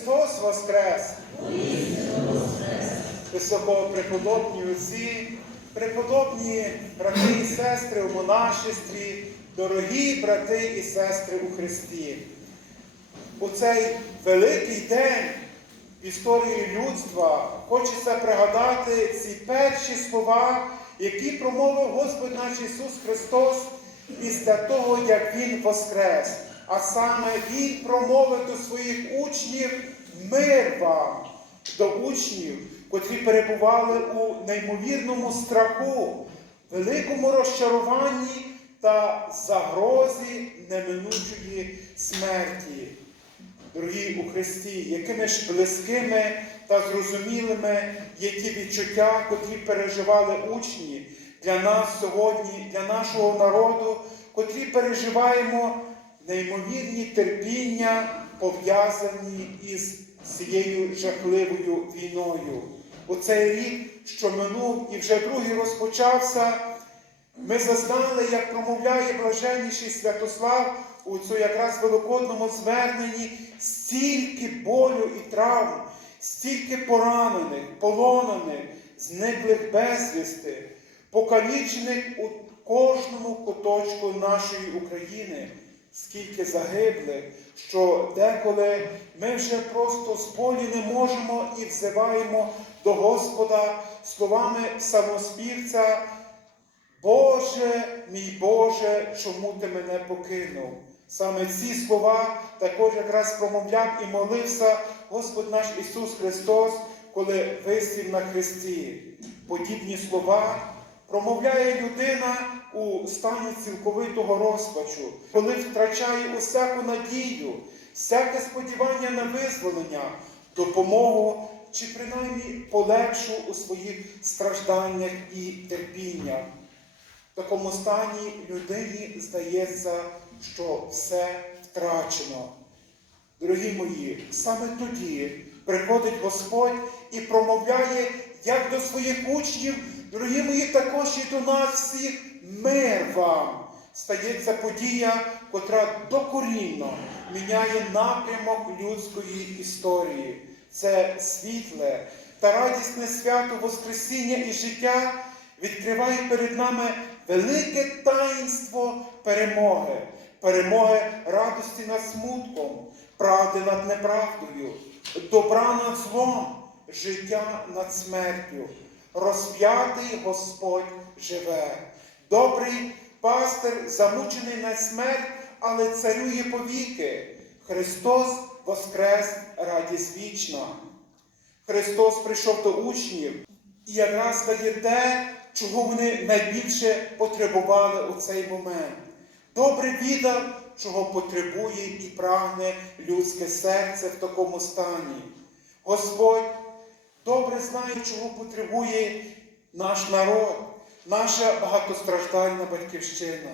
Христос Воскрес! Високопреподобні отці, преподобні брати і сестри у монашестві, дорогі брати і сестри у Христі. У цей великий день історії людства хочеться пригадати ці перші слова, які промовив Господь наш Ісус Христос після того, як Він воскрес. А саме Він промовив до своїх учнів мир вам, до учнів, котрі перебували у неймовірному страху, великому розчаруванні та загрозі неминучої смерті. Дорогі у Христі, якими ж близькими та зрозумілими є ті відчуття, котрі переживали учні для нас сьогодні, для нашого народу, котрі переживаємо неймовірні терпіння, пов'язані із цією жахливою війною. У цей рік, що минув і вже другий розпочався, ми зазнали, як промовляє блаженніший Святослав у цьому якраз великодному зверненні, стільки болю і травм, стільки поранених, полонених, зниклих безвісти, покалічених у кожному куточку нашої України, скільки загиблих, що деколи ми вже просто з болі не можемо і взиваємо до Господа словами самоспівця. Боже, мій Боже, чому ти мене покинув? Саме ці слова також якраз промовляв і молився Господь наш Ісус Христос, коли висів на Христі. Подібні слова промовляє людина у стані цілковитого розпачу, коли втрачає усяку надію, всяке сподівання на визволення, допомогу чи принаймні полегшу у своїх стражданнях і терпіннях. В такому стані людині здається, що все втрачено. Дорогі мої, саме тоді приходить Господь і промовляє як до своїх учнів, дорогі мої, також і до нас всіх мир вам. Стається подія, котра докорінно міняє напрямок людської історії. Це світле та радісне свято Воскресіння і життя відкриває перед нами велике таїнство перемоги, перемоги радості над смутком, правди над неправдою, добра над злом, життя над смертю. Розп'ятий Господь живе. Добрий пастир, замучений на смерть, але царює повіки. Христос воскрес радість вічна. Христос прийшов до учнів і якраз дає те, чого вони найбільше потребували у цей момент. Добре віддав, чого потребує і прагне людське серце в такому стані. Господь добре знає, чого потребує наш народ, наша багатостраждальна батьківщина.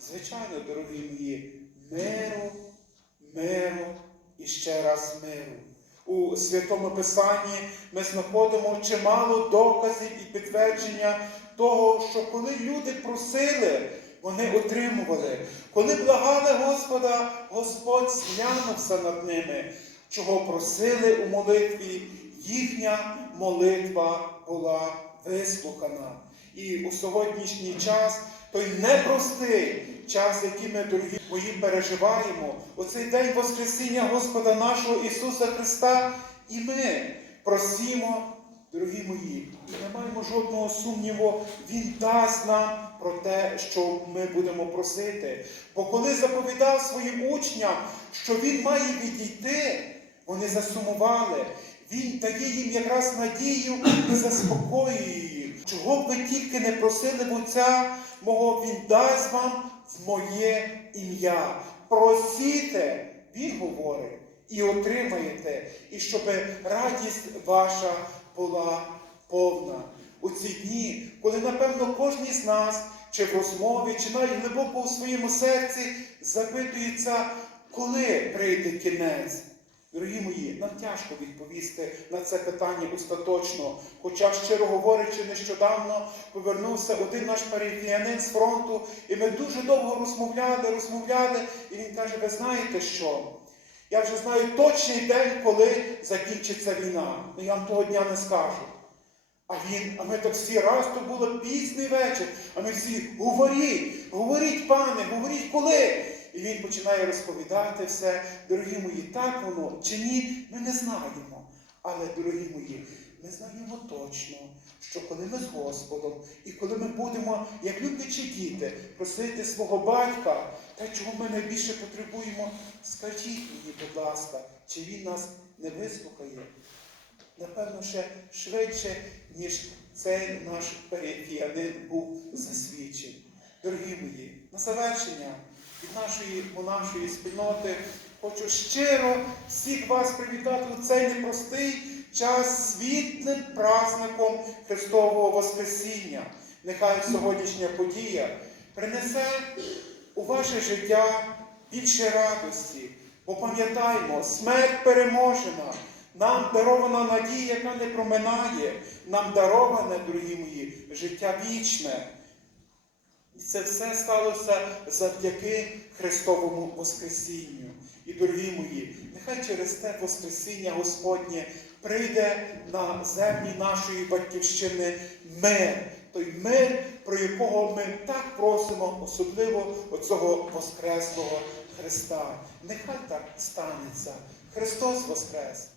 Звичайно, дорогі мої, миру, миру і ще раз миру. У Святому Писанні ми знаходимо чимало доказів і підтвердження того, що коли люди просили, вони отримували. Коли благали Господа, Господь зглянувся над ними, чого просили у молитві, їхня молитва була вислухана. І у сьогоднішній час той непростий час, який ми, дорогі мої, переживаємо, у цей день Воскресіння Господа нашого Ісуса Христа, і ми просимо, дорогі мої, і не маємо жодного сумніву, Він дасть нам про те, що ми будемо просити. Бо коли заповідав своїм учням, що Він має відійти, вони засумували. Він дає їм якраз надію і заспокоює їх. Чого б ви тільки не просили в Отця мого, Він дасть вам в моє ім'я. Просіте, Він говорить, і отримаєте, і щоб радість ваша була повна. У ці дні, коли, напевно, кожен з нас, чи в розмові, чи навіть глибоко у своєму серці запитується, коли прийде кінець. Дорогі мої, нам тяжко відповісти на це питання остаточно. Хоча, щиро говорячи, нещодавно повернувся один наш парифіянин з фронту, і ми дуже довго розмовляли, розмовляли, і він каже: ви знаєте що? Я вже знаю точний день, коли закінчиться війна. Ну я вам того дня не скажу. А він, а ми так всі раз, то було пізний вечір, а ми всі говоріть, говоріть, пане, говоріть коли. І він починає розповідати все. Дорогі мої, так воно чи ні, ми не знаємо. Але, дорогі мої, ми знаємо точно, що коли ми з Господом, і коли ми будемо, як люблячі діти, просити свого батька, те, чого ми найбільше потребуємо, скажіть мені, будь ласка, чи він нас не вислухає? Напевно, ще швидше, ніж цей наш парафіянин був засвідчений. Дорогі мої, на завершення від нашої монашої спільноти хочу щиро всіх вас привітати у цей непростий час світлим праздником Христового Воскресіння. Нехай сьогоднішня подія принесе у ваше життя більше радості. Бо пам'ятаймо, смерть переможена. Нам дарована надія, яка не проминає. Нам дароване, дорогі мої, життя вічне. І це все сталося завдяки Христовому Воскресінню. І, дорогі мої, нехай через те Воскресіння Господнє прийде на землі нашої батьківщини мир. Той мир, про якого ми так просимо, особливо оцього Воскреслого Христа. Нехай так станеться. Христос Воскрес!